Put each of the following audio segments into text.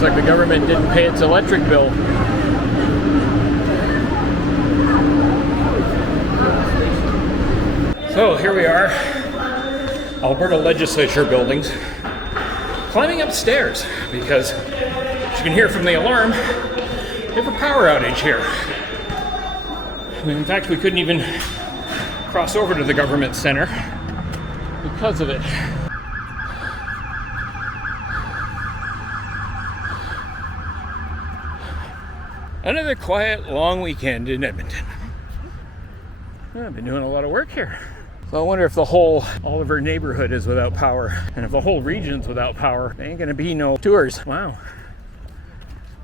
Looks like the government didn't pay its electric bill. So here we are, Alberta Legislature buildings. Climbing upstairs because, as you can hear from the alarm, we have a power outage here. In fact, we couldn't even cross over to the government center because of it. Another quiet, long weekend in Edmonton. I've been doing a lot of work here. So I wonder if the whole Oliver neighborhood is without power. And if the whole region's without power, there ain't gonna be no tours. Wow.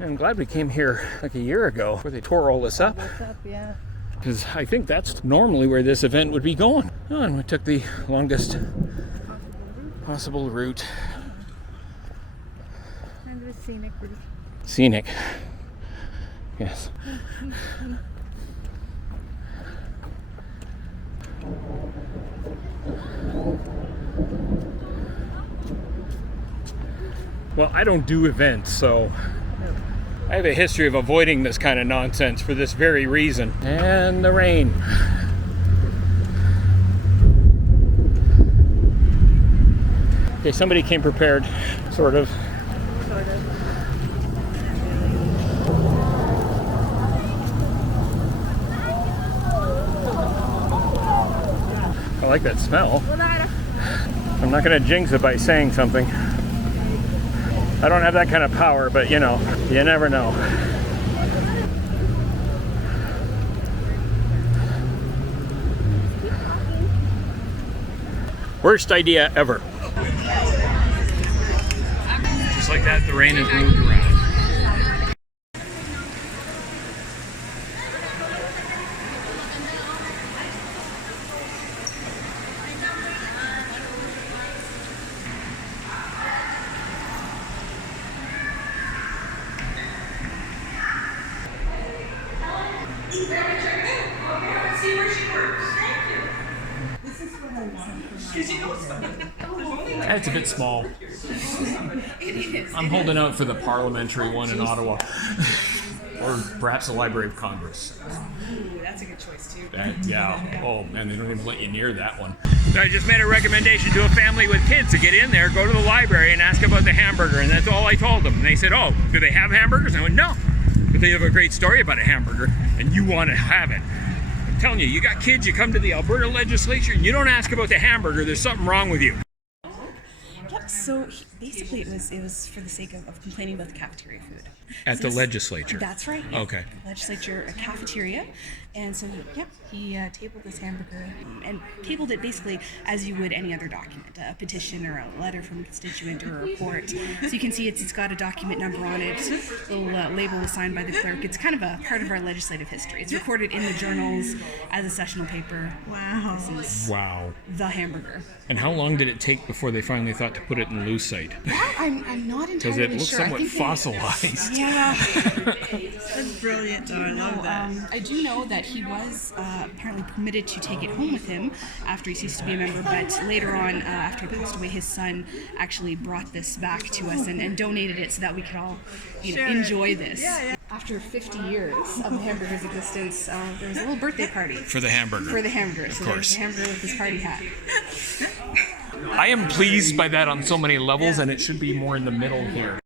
I'm glad we came here like a year ago where they tore all this up. Yeah. Because I think that's normally where this event would be going. Oh, and we took the longest possible route. And the scenic route. Scenic. Yes. Well, I don't do events, so I have a history of avoiding this kind of nonsense for this very reason. And the rain. Okay, somebody came prepared, sort of. I like that smell. I'm not going to jinx it by saying something. I don't have that kind of power, but you know, you never know. Worst idea ever. Just like that, the rain has moved around. That's a bit small. I'm holding out for the parliamentary one in Ottawa. Or perhaps the Library of Congress. Ooh, that's a good choice too. Yeah. Oh man, they don't even let you near that one. So I just made a recommendation to a family with kids to get in there, go to the library and ask about the hamburger, and that's all I told them. And they said, oh, do they have hamburgers? And I went, no. But they have a great story about a hamburger, and you want to have it. I'm telling you, you got kids, you come to the Alberta Legislature, and you don't ask about the hamburger, there's something wrong with you. Yep. So basically, it was for the sake of complaining about the cafeteria food. At the legislature? That's right. Yeah. Okay. Legislature, a cafeteria. And so, yep, he tabled this hamburger and tabled it basically as you would any other document, a petition or a letter from a constituent or a report. So you can see it's got a document number on it, a little label is signed by the clerk. It's kind of a part of our legislative history. It's recorded in the journals as a sessional paper. Wow. This is the hamburger. And how long did it take before they finally thought to put it in lucite? Well, I'm not entirely sure. Because it looks somewhat fossilized. Yeah. That's brilliant. Oh, I love that. I do know that he was apparently permitted to take it home with him after he ceased to be a member, but later on, after he passed away, his son actually brought this back to us and donated it so that we could all enjoy this. Yeah. After 50 years of the hamburger's existence, there was a little birthday party. For the hamburger. For the hamburger. Of so course. There was a hamburger with his party hat. I am pleased by that on so many levels, and it should be more in the middle here.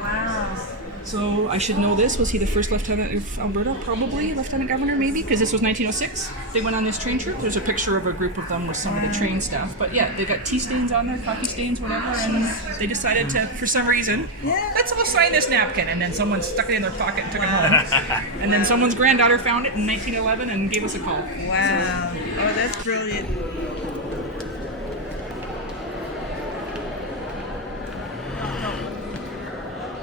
Wow. So I should know this. Was he the first lieutenant of Alberta? Probably lieutenant governor, maybe, because this was 1906. They went on this train trip. There's a picture of a group of them with some of the train stuff. But yeah, they got tea stains on there, coffee stains, whatever, and they decided to, for some reason, let's all sign this napkin. And then someone stuck it in their pocket and took it home. And then someone's granddaughter found it in 1911 and gave us a call. Wow. Oh, that's brilliant.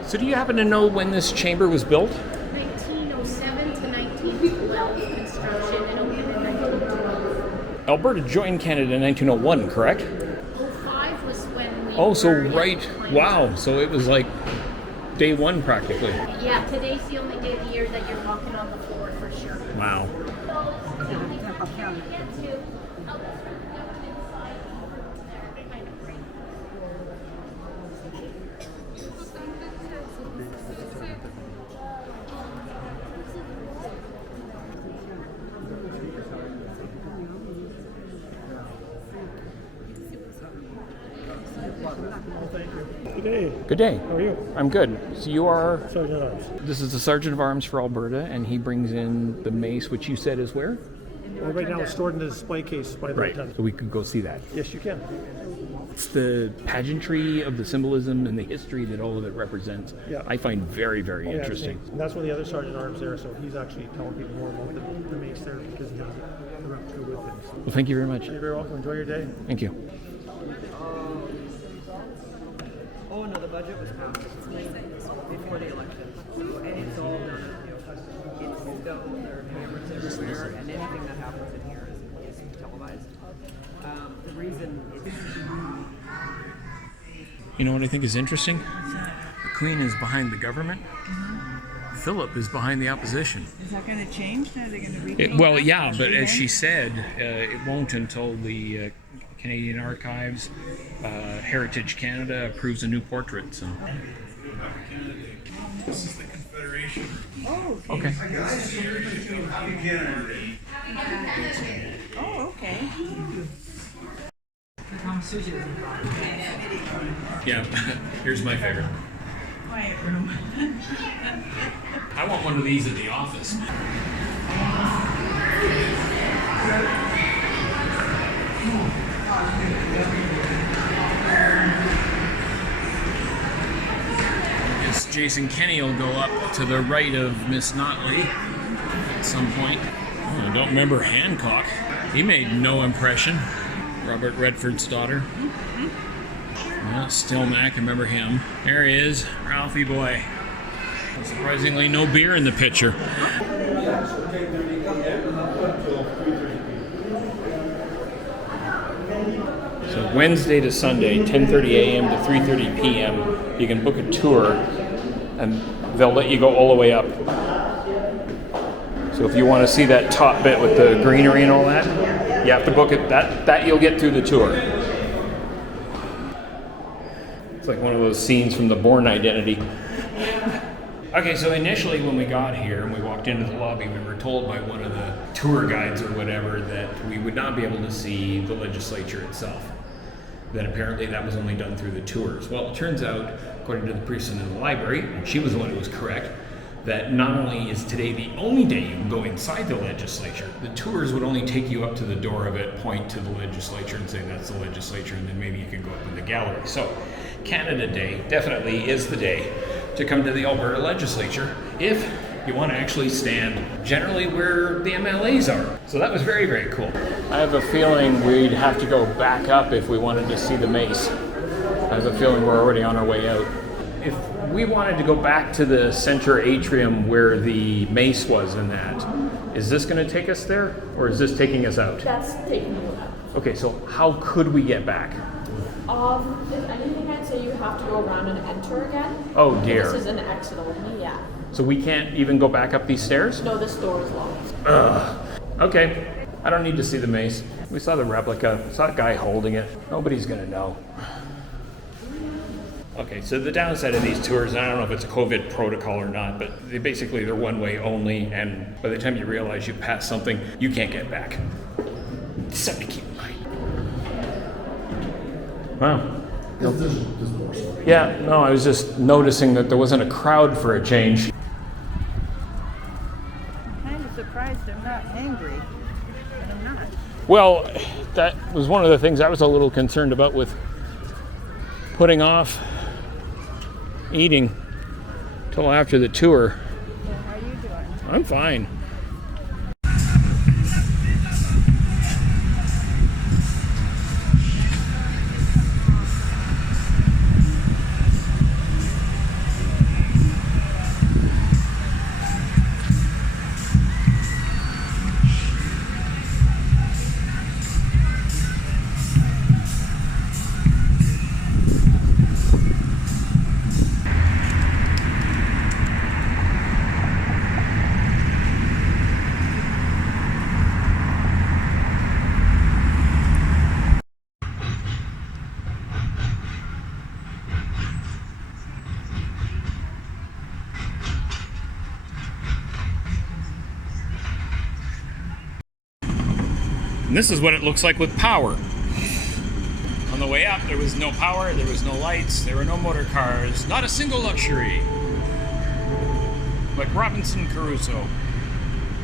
So do you happen to know when this chamber was built? 1907 to 1912 construction, and only in 1912. Alberta joined Canada in 1901, correct? 05 was when we Oh, so were, right. Wow. So it was like day one practically. Yeah, today's the only day of the year that you're walking on the floor for sure. Wow. Good day. Good day. How are you? I'm good. So you are... Sergeant at Arms. This is the Sergeant of Arms for Alberta, and he brings in the mace, which you said is where? Well, right now it's stored in the display case by the lieutenant. So we could go see that. Yes, you can. It's the pageantry of the symbolism and the history that all of it represents. Yeah. I find very, very Yeah, interesting. and that's one of the other Sergeant at Arms there, so he's actually telling people more about the mace there because he has the replica with him. So Well, thank you very much. you're very welcome. Enjoy your day. Thank you. Oh no, the budget was passed before the election, so and it's all done. It's still there are cameras everywhere, and anything that happens in here is televised. The reason is You know what I think is interesting? The Queen is behind the government. Philip is behind the opposition. Is that going to change? Are they going to repeat? Well, yeah, but as she said, it won't until the Canadian Archives, Heritage Canada approves a new portrait. So. This is the Confederation. Oh, Okay. oh, okay. Yeah, here's my favorite. Quiet room. I want one of these at the office. Yes, Jason Kenney will go up to the right of Miss Notley at some point. Oh, I don't remember Hancock. He made no impression. Robert Redford's daughter. Well, Still Mac, I remember him. There he is, Ralphie boy. Surprisingly, no beer in the pitcher. So Wednesday to Sunday, 10:30 a.m. to 3:30 p.m. You can book a tour, and they'll let you go all the way up. So if you want to see that top bit with the greenery and all that, you have to book it. That you'll get through the tour. It's like one of those scenes from The Bourne Identity. Okay, so initially when we got here and we walked into the lobby, we were told by one of the tour guides or whatever that we would not be able to see the legislature itself. That apparently that was only done through the tours. Well, it turns out, according to the person in the library, and she was the one who was correct, that not only is today the only day you can go inside the legislature, the tours would only take you up to the door of it, point to the legislature and say that's the legislature, and then maybe you can go up to the gallery. So Canada Day definitely is the day to come to the Alberta legislature if you want to actually stand generally where the MLAs are. So that was very, very cool. I have a feeling we'd have to go back up if we wanted to see the mace. I have a feeling we're already on our way out. If we wanted to go back to the center atrium where the mace was and that, is this going to take us there or is this taking us out? That's taking you out. Okay, so how could we get back? If anything, I'd say you have to go around and enter again. Oh dear. This is an exit only, yeah. So we can't even go back up these stairs? No, this door is locked. Okay, I don't need to see the mace. We saw the replica, saw a guy holding it. Nobody's gonna know. Okay, so the downside of these tours, and I don't know if it's a COVID protocol or not, but they're one way only, and by the time you realize you've passed something, you can't get back. Something to keep in mind. Wow. Yeah, no, I was just noticing that there wasn't a crowd for a change. I'm kind of surprised I'm not angry, but I'm not. Well, that was one of the things I was a little concerned about with putting off eating till after the tour. So how are you doing? I'm fine. And this is what it looks like with power. On the way up, there was no power, there was no lights, there were no motor cars, not a single luxury. Like Robinson Crusoe.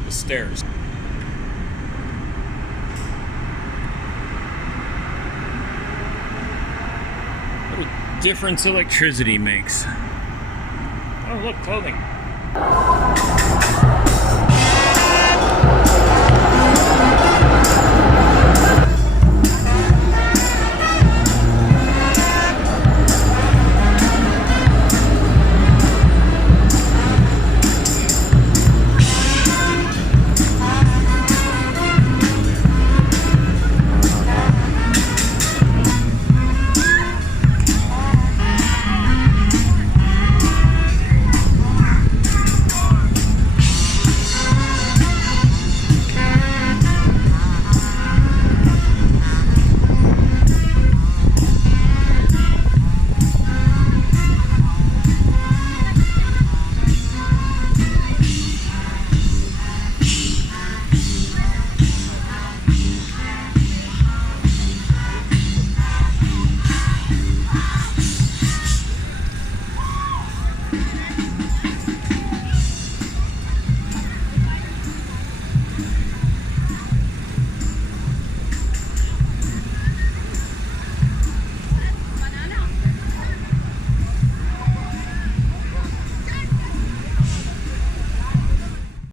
The stairs. What a difference electricity makes. Oh, look, clothing.